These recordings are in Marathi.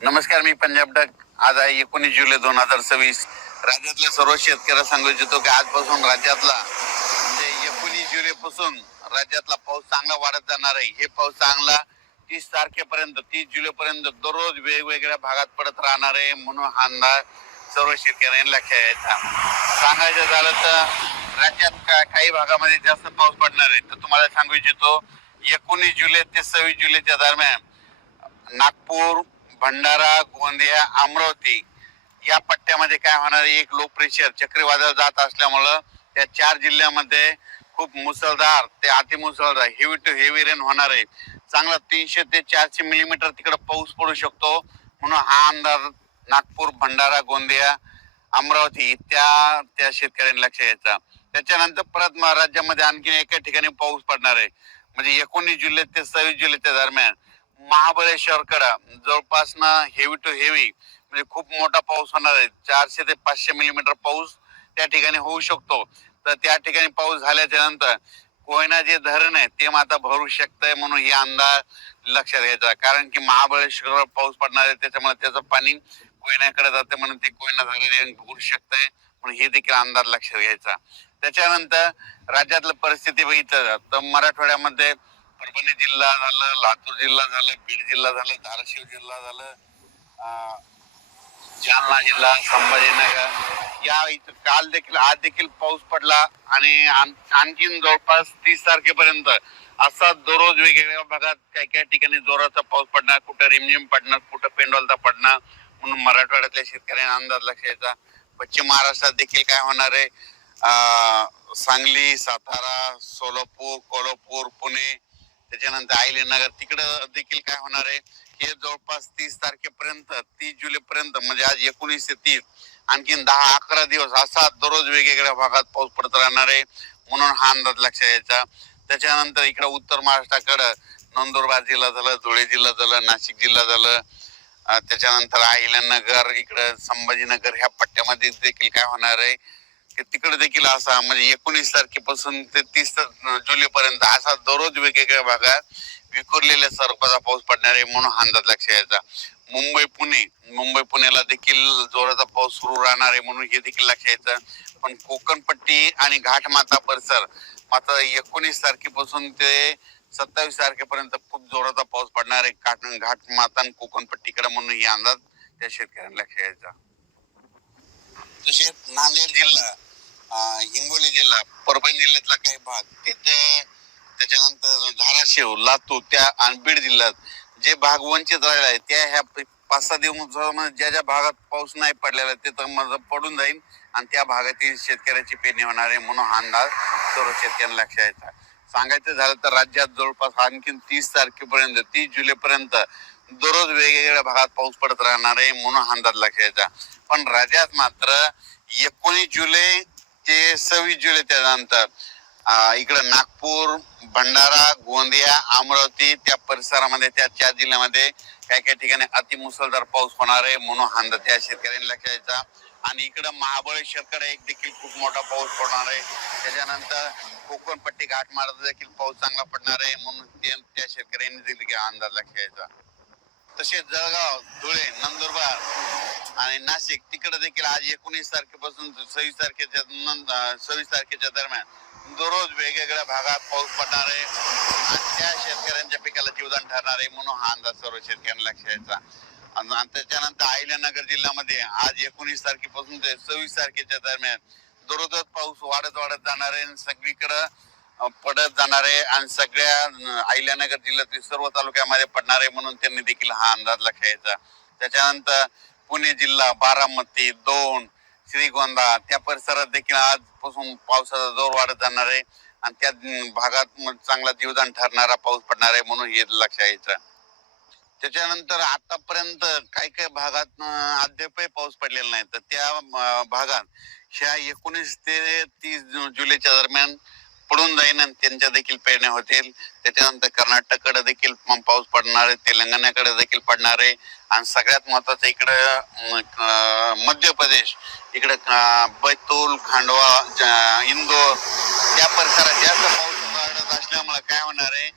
नमस्कार, मी पंजाब डक. आज आहे 19 जुलै 2026. राज्यातल्या सर्व शेतकऱ्यांना सांगू इच्छितो की आजपासून राज्यातला म्हणजे 19 जुलै पासून राज्यातला पाऊस चांगला वाढत जाणार आहे. हे पाऊस चांगला 30 तारखेपर्यंत 30 जुलै पर्यंत दररोज वेगवेगळ्या भागात पडत राहणार आहे, म्हणून हा अंदाज सर्व शेतकऱ्यांनी लक्षात घ्यायचा. सांगायचं झालं तर राज्यात काही भागामध्ये जास्त पाऊस पडणार आहे. तर तुम्हाला सांगू इच्छितो 19 जुलै ते 26 जुलैच्या दरम्यान नागपूर, भंडारा, गोंदिया, अमरावती या पट्ट्यामध्ये काय होणार आहे, एक लो प्रेशर चक्रीवादळ जात असल्यामुळं त्या 4 जिल्ह्यामध्ये खूप मुसळधार ते अतिमुसळधार हेवी टू हेवी रेन होणार आहे. चांगला 300 ते 400 मिलीमीटर तिकडे पाऊस पडू शकतो, म्हणून हा अंदाज नागपूर, भंडारा, गोंदिया, अमरावती त्या त्या शेतकऱ्यांनी लक्ष द्यायचा. त्याच्यानंतर परत राज्यामध्ये आणखी एका ठिकाणी पाऊस पडणार आहे, म्हणजे 19 जुलै ते 26 जुलैच्या दरम्यान महाबळेश्वरकडे जवळपास ना हेवी टू हेवी म्हणजे खूप मोठा पाऊस होणार आहे. 400 ते 500 मिलीमीटर पाऊस त्या ठिकाणी होऊ शकतो. तर त्या ठिकाणी पाऊस झाल्याच्या नंतर कोयना जे धरण आहे ते मात्र भरू शकतंय, म्हणून हे अंदाज लक्षात घ्यायचा. कारण की महाबळेश्वरवर पाऊस पडणार आहे, त्याच्यामुळे त्याचं पाणी कोयनाकडे जाते, म्हणून ते कोयना धरण भरू शकतंय, म्हणून हे देखील अंदाज लक्षात घ्यायचा. त्याच्यानंतर राज्यातलं परिस्थिती बघितलं तर मराठवाड्यामध्ये परभणी जिल्हा झालं, लातूर जिल्हा झालं, बीड जिल्हा झालं, धाराशिव जिल्हा झालं, जालना जिल्हा, संभाजीनगर या इथं काल देखील आज देखील पाऊस पडला आणि आणखीन जवळपास 30 तारखेपर्यंत असा दररोज वेगवेगळ्या भागात काही काही ठिकाणी जोराचा पाऊस पडणार, कुठं रिमझिम पडणार, कुठं पेंडोलता पडणार, म्हणून मराठवाड्यातल्या शेतकऱ्यांना अंदाज लक्षात. पश्चिम महाराष्ट्रात देखील काय होणार आहे, सांगली, सातारा, सोलापूर, कोल्हापूर, पुणे, त्याच्यानंतर अहिल्यानगर तिकडं देखील काय होणार आहे, हे जवळपास 30 तारखेपर्यंत 30 जुलै पर्यंत म्हणजे आज 19 ते 30 आणखीन 10-11 दिवस असा दररोज वेगवेगळ्या भागात पाऊस पडत राहणार आहे, म्हणून हा अंदाज लक्षात यायचा. त्याच्यानंतर इकडे उत्तर महाराष्ट्राकडं नंदुरबार जिल्हा झालं, धुळे जिल्हा झालं, नाशिक जिल्हा झालं, त्याच्यानंतर अहिल्यानगर, इकडं संभाजीनगर ह्या पट्ट्यामध्ये देखील काय होणार आहे की तिकडे देखील असा म्हणजे 19 तारखेपासून ते 30 जुलै पर्यंत असा दररोज वेगवेगळ्या भागात विखुरलेल्या स्वरूपाचा पाऊस पडणार आहे, म्हणून अंदाज लक्षात यायचा. मुंबई पुण्याला देखील जोराचा पाऊस सुरू राहणार आहे, म्हणून हे देखील लक्षात यायचं. पण कोकणपट्टी आणि घाटमाता परिसर मात्र 19 तारखेपासून ते 27 तारखेपर्यंत खूप जोराचा पाऊस पडणार आहे घाटमाता आणि कोकणपट्टीकडे, म्हणून हे अंदाज त्या शेतकऱ्यांना लक्षात यायचा. तसेच नांदेड जिल्हा, हिंगोली जिल्हा, परभणी जिल्ह्यातला काही भाग तिथे, त्याच्यानंतर धाराशिव, लातूर त्या आणि बीड जिल्ह्यात जे भाग वंचित राहिले आहेत त्या ह्या 5-6 दिवस ज्या ज्या भागात पाऊस नाही पडलेला तिथं पडून जाईल आणि त्या भागातील शेतकऱ्याची पेरणी होणार आहे, म्हणून हा अंदाज सर्व शेतकऱ्यांना लक्षात यायचा. सांगायचं झालं तर राज्यात जवळपास आणखीन 30 तारखेपर्यंत 30 जुलैपर्यंत दररोज वेगवेगळ्या भागात पाऊस पडत राहणार आहे, म्हणून हा अंदाज लक्षात यायचा. पण राज्यात मात्र 19 जुलै ते 26 जुलै त्यानंतर इकडं नागपूर, भंडारा, गोंदिया, अमरावती त्या परिसरामध्ये त्या 4 जिल्ह्यामध्ये काही काही ठिकाणी अतिमुसळधार पाऊस होणार आहे, म्हणून हा अंदाज त्या शेतकऱ्यांनी लक्षात यायचा. आणि इकडं महाबळेश्वरकडे एक देखील खूप मोठा पाऊस पडणार आहे. त्याच्यानंतर कोकणपट्टी घाटमाळ्यात देखील पाऊस चांगला पडणार आहे, म्हणून त्या शेतकऱ्यांनी देखील आंदाज लक्षात यायचा. तसेच जळगाव, धुळे, नंदुरबार आणि नाशिक तिकडे देखील आज 19 तारखेपासून 26 तारखेच्या दरम्यान दररोज वेगवेगळ्या भागात पाऊस पडणार आहे आणि त्या शेतकऱ्यांच्या पिकाला जीवदान ठरणार आहे, म्हणून हा अंदाज सर्व शेतकऱ्यांना लक्षात यायचा. आणि त्याच्यानंतर अहिल्यानगर जिल्ह्यामध्ये आज 19 तारखेपासून ते 26 तारखेच्या दरम्यान दररोज पाऊस वाढत वाढत जाणार आहे, सगळीकडे पडत जाणार आहे आणि सगळ्या अहिल्यानगर जिल्ह्यातील सर्व तालुक्यामध्ये पडणार आहे, म्हणून त्यांनी देखील हा अंदाज लक्षात यायचा. त्याच्यानंतर पुणे जिल्हा, बारामती, दौंड, श्रीगोंदा त्या परिसरात देखील आजपासून पावसाचा जोर वाढत जाणार आहे आणि त्या भागात चांगला जीवदान ठरणारा पाऊस पडणार आहे, म्हणून हे लक्षात यायचं. त्याच्यानंतर आतापर्यंत काही काही भागात अद्यापही पाऊस पडलेला नाही, तर त्या भागात ह्या 19 ते 30 जुलैच्या दरम्यान पडून जाईन आणि त्यांच्या देखील पेरण्या होतील. त्याच्यानंतर कर्नाटककडे देखील पाऊस पडणार आहे, तेलंगणाकडे देखील पडणार आहे आणि सगळ्यात महत्वाचं इकडं मध्य प्रदेश इकडे बैतूल, खांडवा, इंदोर त्या परिसरात जास्त पाऊस पडत असल्यामुळे काय होणार आहे,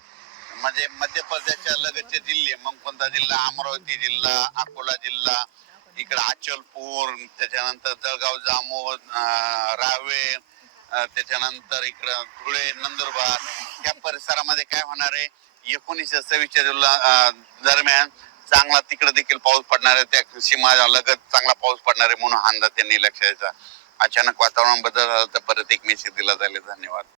म्हणजे मध्य प्रदेशच्या लगतचे जिल्हे मग कोणता जिल्हा, अमरावती जिल्हा, अकोला जिल्हा, इकडे अचलपूर, त्याच्यानंतर जळगाव, जामोद, रावे, त्याच्यानंतर इकडं धुळे, नंदुरबार या परिसरामध्ये काय होणार आहे 1926 दरम्यान चांगला तिकडे देखील पाऊस पडणार आहे. त्या सीमा लगत चांगला पाऊस पडणार आहे म्हणून हा अंदाज त्यांनी लक्षात. अचानक वातावरण बदल झाला तर परत एक मेसेज दिला जाईल. धन्यवाद.